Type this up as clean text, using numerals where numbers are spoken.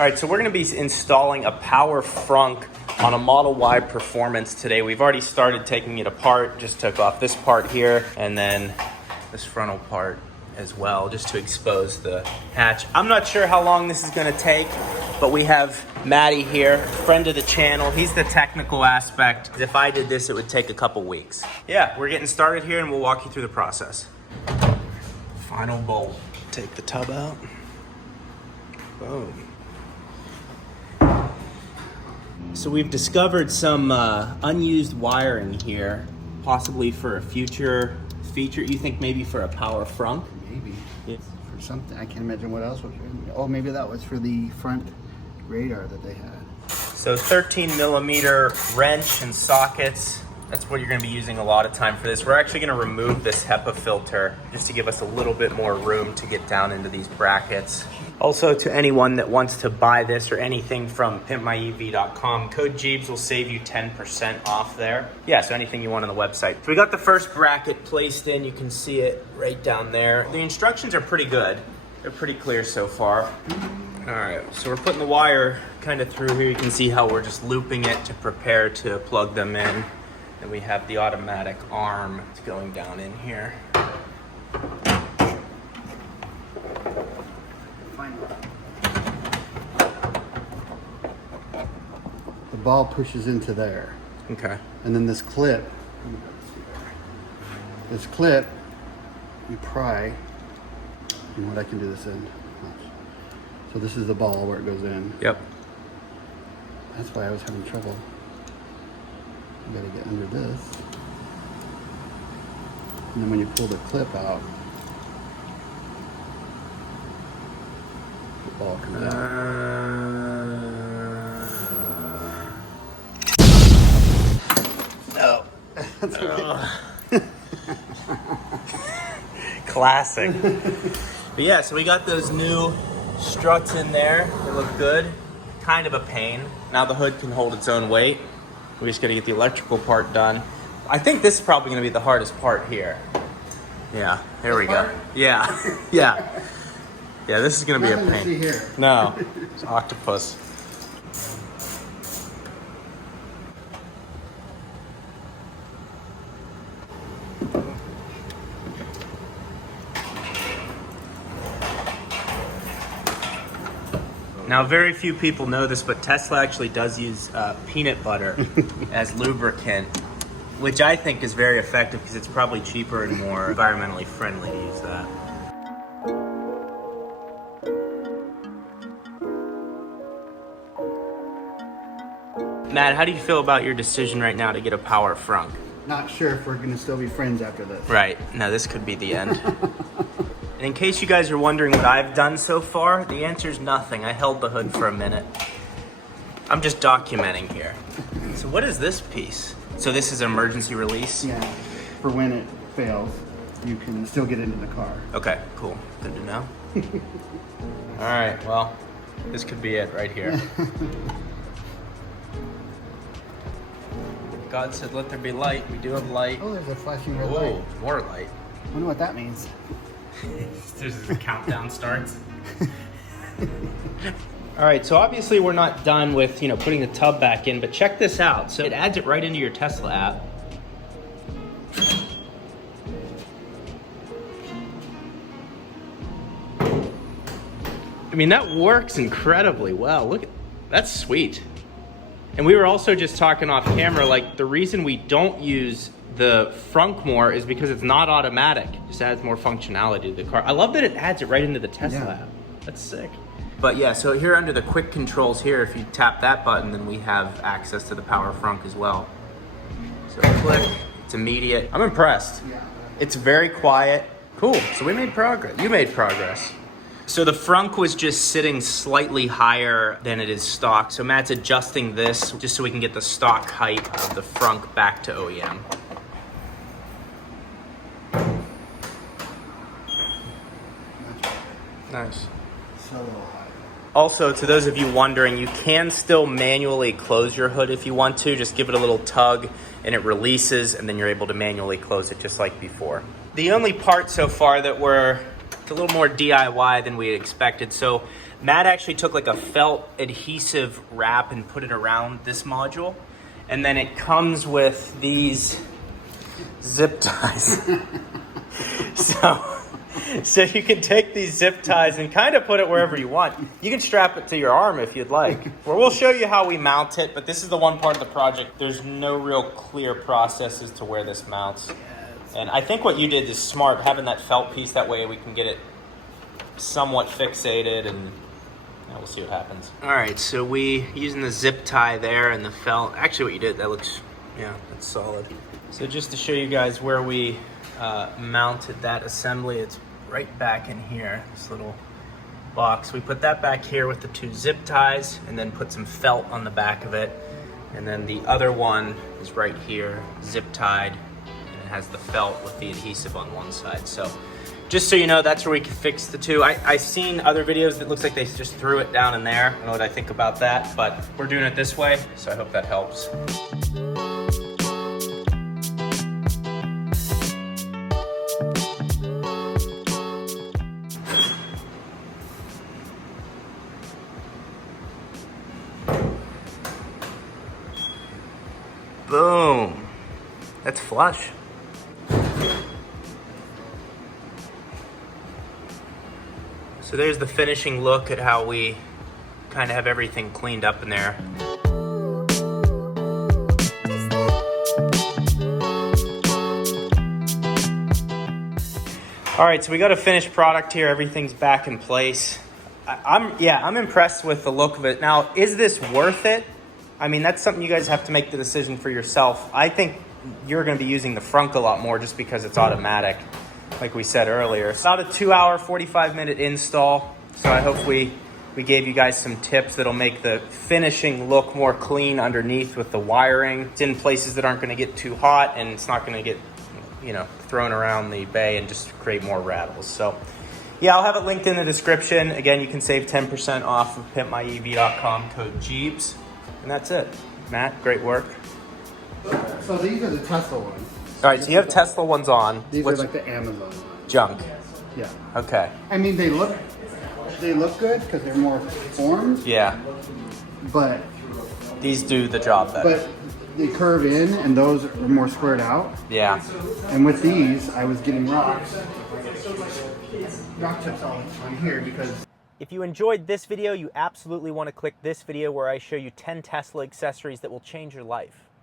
All right, so we're gonna be installing a power frunk on a Model Y Performance today. We've already started taking it apart, just took off this part here and then this frontal part as well, just to expose the hatch. I'm not sure how long this is gonna take, but we have Matty here, friend of the channel. He's the technical aspect. If I did this, it would take a couple weeks. Yeah, we're getting started here and we'll walk you through the process. Final bolt. Take the tub out. Boom. So we've discovered some unused wiring here, possibly for a future feature. You think maybe for a power frunk? Maybe. Yeah. For something. I can't imagine what else was. Oh, maybe that was for the front radar that they had. So 13 millimeter wrench and sockets. That's what you're gonna be using a lot of time for this. We're actually gonna remove this HEPA filter just to give us a little bit more room to get down into these brackets. Also, to anyone that wants to buy this or anything from PimpmyEV.com, code Gjeebs will save you 10% off there. Yeah, so anything you want on the website. So we got the first bracket placed in. You can see it right down there. The instructions are pretty good. They're pretty clear so far. All right, so we're putting the wire kind of through here. You can see how we're just looping it to prepare to plug them in. And we have the automatic arm that's going down in here. The ball pushes into there. Okay. And then this clip, you pry, and what I can do this in. So this is the ball where it goes in. Yep. That's why I was having trouble. You gotta get under this. And then when you pull the clip out, the ball comes out. No. That's okay. Classic. But yeah, so we got those new struts in there. They look good. Kind of a pain. Now the hood can hold its own weight. We just gotta get the electrical part done. I think this is probably gonna be the hardest part here. Yeah, there we go. Yeah, yeah. Yeah, this is gonna be a Nothing to see pain. here. No, it's octopus. Now, very few people know this, but Tesla actually does use peanut butter as lubricant, which I think is very effective because it's probably cheaper and more environmentally friendly to use that. Matt, how do you feel about your decision right now to get a power frunk? Not sure if we're gonna still be friends after this. Right, no, this could be the end. And in case you guys are wondering what I've done so far, the answer is nothing. I held the hood for a minute. I'm just documenting here. So what is this piece? So this is an emergency release? Yeah, for when it fails, you can still get into the car. Okay, cool, good to know. All right, well, this could be it right here. God said, let there be light. We do have light. Oh, there's a flashing red light. Whoa, more light. I wonder what that means. There's a countdown starts. All right, so obviously we're not done with, putting the tub back in, but check this out. So it adds it right into your Tesla app. I mean, that works incredibly well. Look, that's sweet. And we were also just talking off camera, like the reason we don't use the frunk more is because it's not automatic. It just adds more functionality to the car. I love that it adds it right into the Tesla app. That's sick. But yeah, so here under the quick controls here, if you tap that button, then we have access to the power frunk as well. So click, it's immediate. I'm impressed. It's very quiet. Cool, so we made progress. You made progress. So the frunk was just sitting slightly higher than it is stock. So Matt's adjusting this just so we can get the stock height of the frunk back to OEM. Nice. So high. Also, to those of you wondering, you can still manually close your hood if you want to. Just give it a little tug and it releases, and then you're able to manually close it just like before. The only part so far that we're It's a little more DIY than we expected. So Matt actually took like a felt adhesive wrap and put it around this module. And then it comes with these zip ties. So you can take these zip ties and kind of put it wherever you want. You can strap it to your arm if you'd like. Well, we'll show you how we mount it, but this is the one part of the project. There's no real clear process as to where this mounts. And I think what you did is smart, having that felt piece. That way we can get it somewhat fixated, and we'll see what happens. All right, so we using the zip tie there and the felt. Actually, what you did, that looks, yeah, that's solid. So just to show you guys where we mounted that assembly, it's right back in here, this little box. We put that back here with the 2 zip ties and then put some felt on the back of it. And then the other one is right here, zip tied, and it has the felt with the adhesive on one side. So just so you know, that's where we can fix the 2. I've seen other videos that looks like they just threw it down in there. I don't know what I think about that, but we're doing it this way, so I hope that helps. Boom. That's flush. So there's the finishing look at how we kind of have everything cleaned up in there. All right, so we got a finished product here. Everything's back in place. I'm impressed with the look of it. Now, is this worth it? I mean, that's something you guys have to make the decision for yourself. I think you're going to be using the Frunk a lot more just because it's automatic, like we said earlier. It's about a 2-hour, 45-minute install. So I hope we gave you guys some tips that'll make the finishing look more clean underneath with the wiring. It's in places that aren't going to get too hot, and it's not going to get, thrown around the bay and just create more rattles. So yeah, I'll have it linked in the description. Again, you can save 10% off of PimpmyEV.com, code Gjeebs. And that's it. Matt, great work. So these are the Tesla ones. All right, so you have Tesla ones on. These are like the Amazon ones. Junk. Yeah. Okay. I mean, they look good because they're more formed. Yeah. But these do the job better. But they curve in, and those are more squared out. Yeah. And with these, I was getting rock chips all the time here because. If you enjoyed this video, you absolutely want to click this video where I show you 10 Tesla accessories that will change your life.